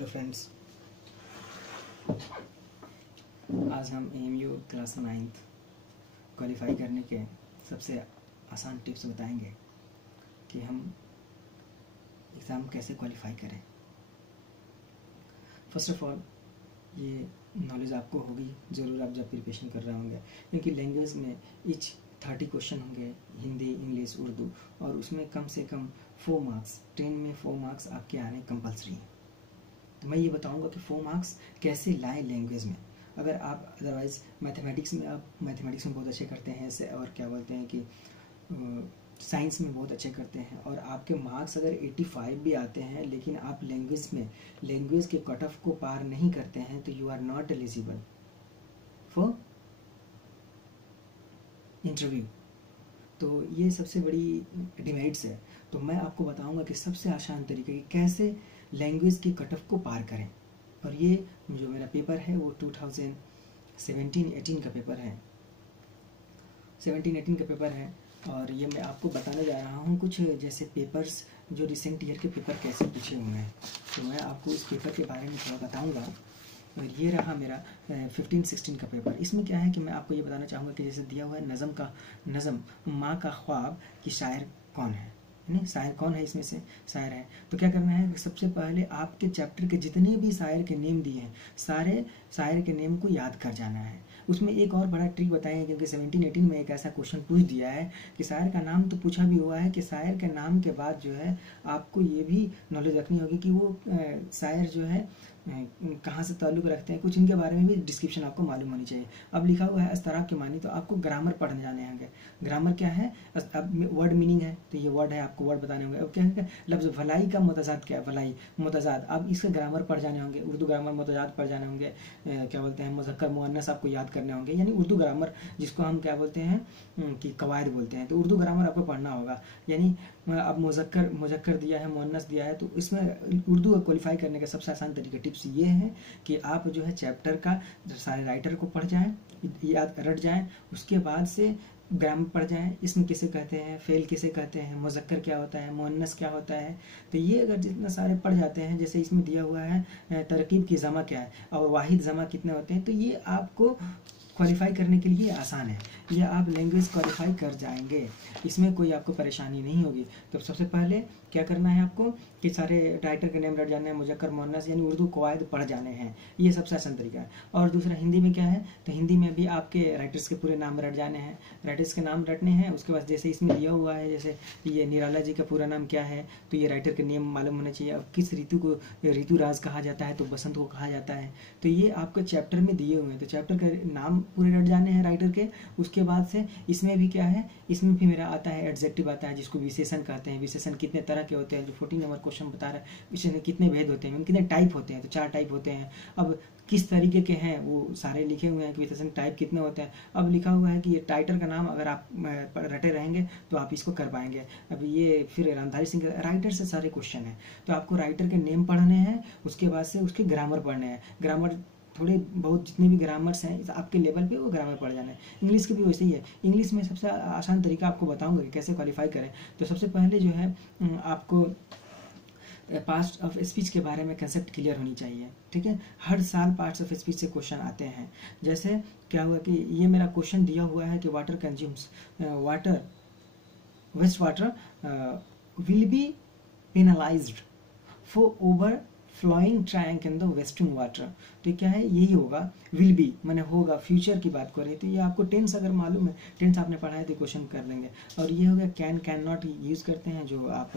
Hello friends, आज हम AMU class 9th qualify करने के सबसे आसान टिप्स बताएंगे कि हम एग्ज़ाम कैसे क्वालिफाई करें। फर्स्ट ऑफ ऑल ये नॉलेज आपको होगी ज़रूर आप जब प्रिपरेशन कर रहे होंगे, क्योंकि लैंग्वेज में ईच 30 क्वेश्चन होंगे, हिंदी, इंग्लिश, उर्दू, और उसमें कम से कम 4 मार्क्स, 10 में 4 मार्क्स आपके आने कंपलसरी हैं। तो मैं ये बताऊंगा कि 4 मार्क्स कैसे लाएं लैंग्वेज में। अगर आप अदरवाइज़ मैथमेटिक्स में बहुत अच्छे करते हैं ऐसे, और क्या बोलते हैं कि साइंस में बहुत अच्छे करते हैं, और आपके मार्क्स अगर 85 भी आते हैं लेकिन आप लैंग्वेज के कट ऑफ को पार नहीं करते हैं, तो you are not eligible for interview. तो ये सबसे बड़ी डिमेरिट्स है। तो मैं आपको बताऊंगा कि सबसे आसान तरीके कैसे लैंग्वेज की कट ऑफ को पार करें। और ये जो मेरा पेपर है वो 2017-18 का पेपर है, 17-18 का पेपर है। और ये मैं आपको बताने जा रहा हूँ कुछ जैसे पेपर्स जो रिसेंट ईयर के पेपर कैसे पूछे हुए हैं। तो मैं आपको इस पेपर के बारे में थोड़ा बताऊँगा। और ये रहा मेरा 15-16 का पेपर। इसमें क्या है कि मैं आपको ये बताना चाहूँगा कि जैसे दिया हुआ है नज़म माँ का ख्वाब कि शायर कौन है, नहीं शायर कौन है, इसमें से शायर है। तो क्या करना है कि सबसे पहले आपके चैप्टर के जितने भी शायर के नेम दिए हैं, सारे शायर के नेम को याद कर जाना है। उसमें एक और बड़ा ट्रिक बताएंगे, क्योंकि 17-18 में एक ऐसा क्वेश्चन पूछ दिया है कि शायर का नाम तो पूछा भी हुआ है कि शायर के नाम के बाद जो है आपको ये भी नॉलेज रखनी होगी कि वो शायर जो है कहाँ से ताल्लुक़ रखते हैं, कुछ इनके बारे में भी डिस्क्रिप्शन आपको मालूम होनी चाहिए। अब लिखा हुआ है अस्तराब के मानी, तो आपको ग्रामर पढ़ने जाने होंगे। ग्रामर क्या है, अब वर्ड मीनिंग है, तो ये वर्ड है, आपको वर्ड बताने होंगे। अब क्या है लफ्ज़ भलाई का मुतज़ाद क्या है, भलाई मुतज़ाद, अब इसके ग्रामर पढ़ जाने होंगे, उर्दू ग्रामर मुतज़ाद पढ़ जाने होंगे। क्या बोलते हैं मुज़क्कर मुअन्नस आपको याद करने होंगे, यानी उर्दू ग्रामर जिसको हम क्या बोलते हैं कि कवायद बोलते हैं, तो उर्दू ग्रामर आपको पढ़ना होगा। यानी अब मुज़क्कर दिया है, मुअन्नस दिया है, तो इसमें उर्दू क्वालिफाई करने का सबसे आसान तरीका टिप्स ये है कि आप जो है चैप्टर का सारे राइटर को पढ़ जाएं, याद रट जाएं, उसके बाद से ग्रामर पढ़ जाएं। इसमें किसे कहते हैं, फेल किसे कहते हैं, मुज़क्कर क्या होता है, मुअन्नस क्या होता है। तो ये अगर जितना सारे पढ़ जाते हैं, जैसे इसमें दिया हुआ है तरकीब की जमा क्या है और वाहिद जमा कितने होते हैं, तो ये आपको क्वालिफाई करने के लिए आसान है। ये आप लैंग्वेज क्वालिफाई कर जाएंगे, इसमें कोई आपको परेशानी नहीं होगी। तो सबसे पहले क्या करना है आपको कि सारे राइटर के नेम रट जाने हैं, मुज़क्कर मुअन्नस यानी उर्दू कवायद पढ़ जाने हैं, ये सबसे आसान तरीका है। और दूसरा हिंदी में क्या है, तो हिंदी में भी आपके राइटर्स के पूरे नाम रट जाने हैं, राइटर्स के नाम रटने हैं। उसके बाद जैसे इसमें दिया हुआ है, जैसे ये निराला जी का पूरा नाम क्या है, तो ये राइटर के नेम मालूम होने चाहिए। अब किस ऋतु को ऋतुराज कहा जाता है, तो बसंत को कहा जाता है। तो ये आपको चैप्टर में दिए हुए हैं, तो चैप्टर के नाम पूरे रट जाने हैं राइटर के। उसके बाद से इसमें भी क्या है, इसमें भी मेरा आता है एडजेक्टिव आता है, जिसको विशेषण कहते हैं। विशेषण कितने तरह के होते हैं, जो 14 नंबर क्वेश्चन बता रहा है, विशेषण कितने भेद होते हैं, कितने टाइप होते हैं, तो 4 टाइप होते हैं। अब किस तरीके के हैं वो सारे लिखे हुए हैं कि विशेषण टाइप कितने होते हैं। अब लिखा हुआ है कि ये टाइटर का नाम अगर आप रटे रहेंगे तो आप इसको कर पाएंगे। अब ये फिर रामधारी सिंह राइटर से सारे क्वेश्चन हैं, तो आपको राइटर के नेम पढ़ने हैं, उसके बाद से उसके ग्रामर पढ़ने हैं। ग्रामर थोड़े बहुत जितने भी ग्रामर्स हैं आपके लेवल पे वो ग्रामर पढ़ जाना है। इंग्लिश के भी वैसे ही है। इंग्लिश में सबसे आसान तरीका आपको बताऊंगा कि कैसे क्वालिफाई करें। तो सबसे पहले जो है आपको पार्ट्स ऑफ स्पीच के बारे में कंसेप्ट क्लियर होनी चाहिए, ठीक है। हर साल पार्ट्स ऑफ स्पीच से क्वेश्चन आते हैं। जैसे क्या हुआ कि ये मेरा क्वेश्चन दिया हुआ है कि water consumes waste water will be penalised for overflowing tank in the western water. तो क्या है, यही होगा, विल बी माने होगा, फ्यूचर की बात कर रही। तो ये आपको टेंस अगर मालूम है, टेंस आपने पढ़ा है तो क्वेश्चन कर लेंगे। और ये हो गया कैन नॉट यूज़ करते हैं, जो आप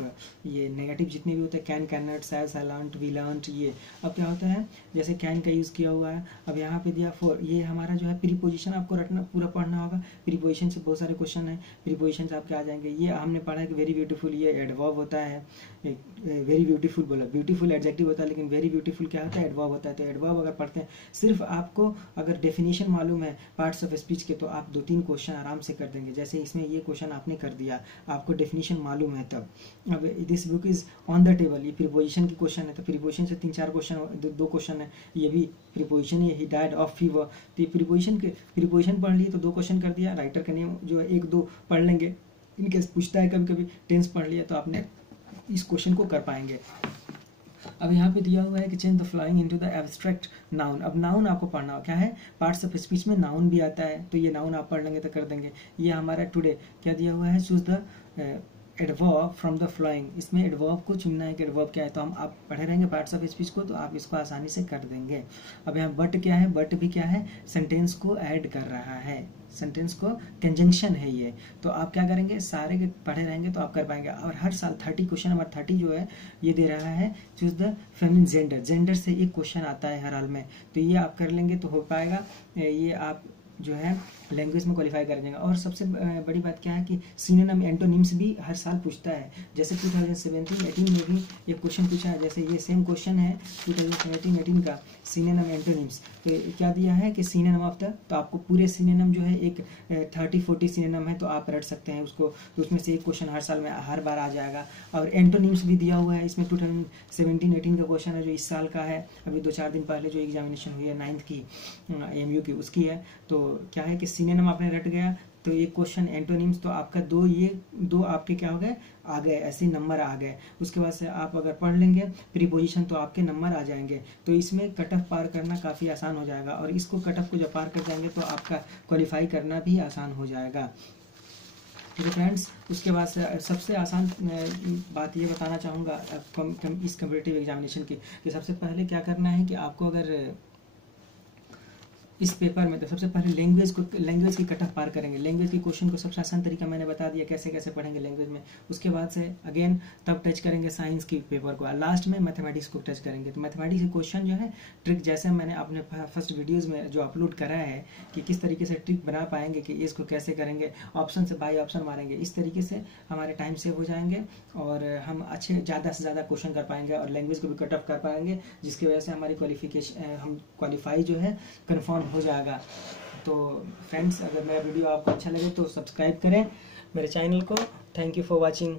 ये नेगेटिव जितने भी होते हैं, can not, says, learned, we learned, ये अब क्या होता है, जैसे कैन का यूज़ किया हुआ है। अब यहाँ पे दिया फॉर, ये हमारा जो है प्रीपोजिशन आपको रटना पूरा पढ़ना होगा। प्रीपोजिशन से बहुत सारे क्वेश्चन है, प्रीपोजिशन से आपके आ जाएंगे। ये हमने पढ़ा है कि वेरी ब्यूटीफुल, ये एडवर्ब होता है। वेरी ब्यूटीफुल बोला, ब्यूटीफुल एडजेक्टिव होता है, लेकिन वेरी ब्यूटीफुल क्या होता है, एडवर्ब होता है। तो एडवर्ब अगर पढ़ते हैं, सिर्फ आपको अगर डेफिनेशन मालूम है पार्ट्स ऑफ स्पीच के, तो आप 2-3 क्वेश्चन आराम से कर देंगे। जैसे इसमें ये क्वेश्चन आपने कर दिया, आपको डेफिनेशन मालूम है तब। अब this book is on the table, ये प्रीपोजिशन की क्वेश्चन है, तो प्रीपोजिशन से 3-4 क्वेश्चन, 2 क्वेश्चन है, ये भी प्रीपोजिशन है। ही डाइड ऑफ फीवर, तो ये प्रीपोजिशन पढ़ लिए तो 2 क्वेश्चन कर दिया। राइटर का नेम जो है 1-2 पढ़ लेंगे, इनकेस पूछता है कभी कभी टेंस पढ़ लिया तो आपने इस क्वेश्चन को कर पाएंगे। अब यहाँ पे दिया हुआ है कि change the flowing into the abstract noun. अब नाउन आपको पढ़ना क्या है, पार्ट्स ऑफ स्पीच में नाउन भी आता है, तो ये नाउन आप पढ़ लेंगे तो कर देंगे। ये हमारा टुडे क्या दिया हुआ है, choose the adverb from the flowing, इसमें एडवर्ब को चुनना है कि एडवर्ब क्या है, तो हम आप पढ़े रहेंगे पार्ट्स ऑफ स्पीच को तो आप इसको आसानी से कर देंगे। अब यहाँ बट क्या है, बट भी क्या है, सेंटेंस को ऐड कर रहा है, सेंटेंस को कंजंक्शन है ये, तो आप क्या करेंगे, सारे के पढ़े रहेंगे तो आप कर पाएंगे। और हर साल 30 क्वेश्चन नंबर 30 जो है ये दे रहा है, choose the feminine gender, gender से एक क्वेश्चन आता है हर हाल में, तो ये आप कर लेंगे तो हो पाएगा। ये आप जो है लैंग्वेज में क्वालिफाई कर देंगे। और सबसे बड़ी बात क्या है कि सिनोनिम एंटोनिम्स भी हर साल पूछता है, जैसे 2017-18 में भी ये क्वेश्चन पूछा है, जैसे ये सेम क्वेश्चन है 2017-18 का, सिनोनिम एंटोनिम्स, तो क्या दिया है कि सिनोनिम ऑफ द, तो आपको पूरे सिनोनिम जो है एक 30-40 सिनोनिम है तो आप रट सकते हैं उसको, तो उसमें से एक क्वेश्चन हर साल में हर बार आ जाएगा। और एंटोनिम्स भी दिया हुआ है, इसमें 2017-18 का क्वेश्चन है जो इस साल का है, अभी 2-4 दिन पहले जो एग्जामिनेशन हुई है 9th की MU की उसकी है। तो क्या है कि सिनोनिम आपने रट गया तो एक क्वेश्चन एंटोनिम्स, तो आपका दो आपके क्या हो गए, आ गए, ऐसे नंबर आ गए। उसके बाद से आप अगर पढ़ लेंगे प्रीपोजिशन तो आपके नंबर आ जाएंगे, तो इसमें कट ऑफ पार करना काफ़ी आसान हो जाएगा। और इसको कट ऑफ को जब पार कर जाएंगे तो आपका क्वालिफाई करना भी आसान हो जाएगा। ठीक है फ्रेंड्स, उसके बाद से सबसे आसान बात ये बताना चाहूँगा इस कम्पिटिटिव एग्जामिनेशन की, कि सबसे पहले क्या करना है कि आपको अगर इस पेपर में, तो सबसे पहले लैंग्वेज की कट ऑफ पार करेंगे। लैंग्वेज की क्वेश्चन को सबसे आसान तरीका मैंने बता दिया कैसे कैसे पढ़ेंगे लैंग्वेज में। उसके बाद से अगेन तब टच करेंगे साइंस की पेपर को, लास्ट में मैथमेटिक्स को टच करेंगे। तो मैथमेटिक्स के क्वेश्चन जो है ट्रिक, जैसे मैंने अपने फर्स्ट वीडियोज़ में जो अपलोड करा है कि किस तरीके से ट्रिक बना पाएंगे कि इसको कैसे करेंगे, ऑप्शन से बाई ऑप्शन मारेंगे, इस तरीके से हमारे टाइम सेव हो जाएंगे और हम अच्छे ज़्यादा से ज़्यादा क्वेश्चन कर पाएंगे और लैंग्वेज को भी कट ऑफ कर पाएंगे, जिसकी वजह से हमारी हम क्वालिफाई जो है कन्फर्म हो जाएगा। तो फ्रेंड्स, अगर मेरा वीडियो आपको अच्छा लगे तो सब्सक्राइब करें मेरे चैनल को। Thank you for watching.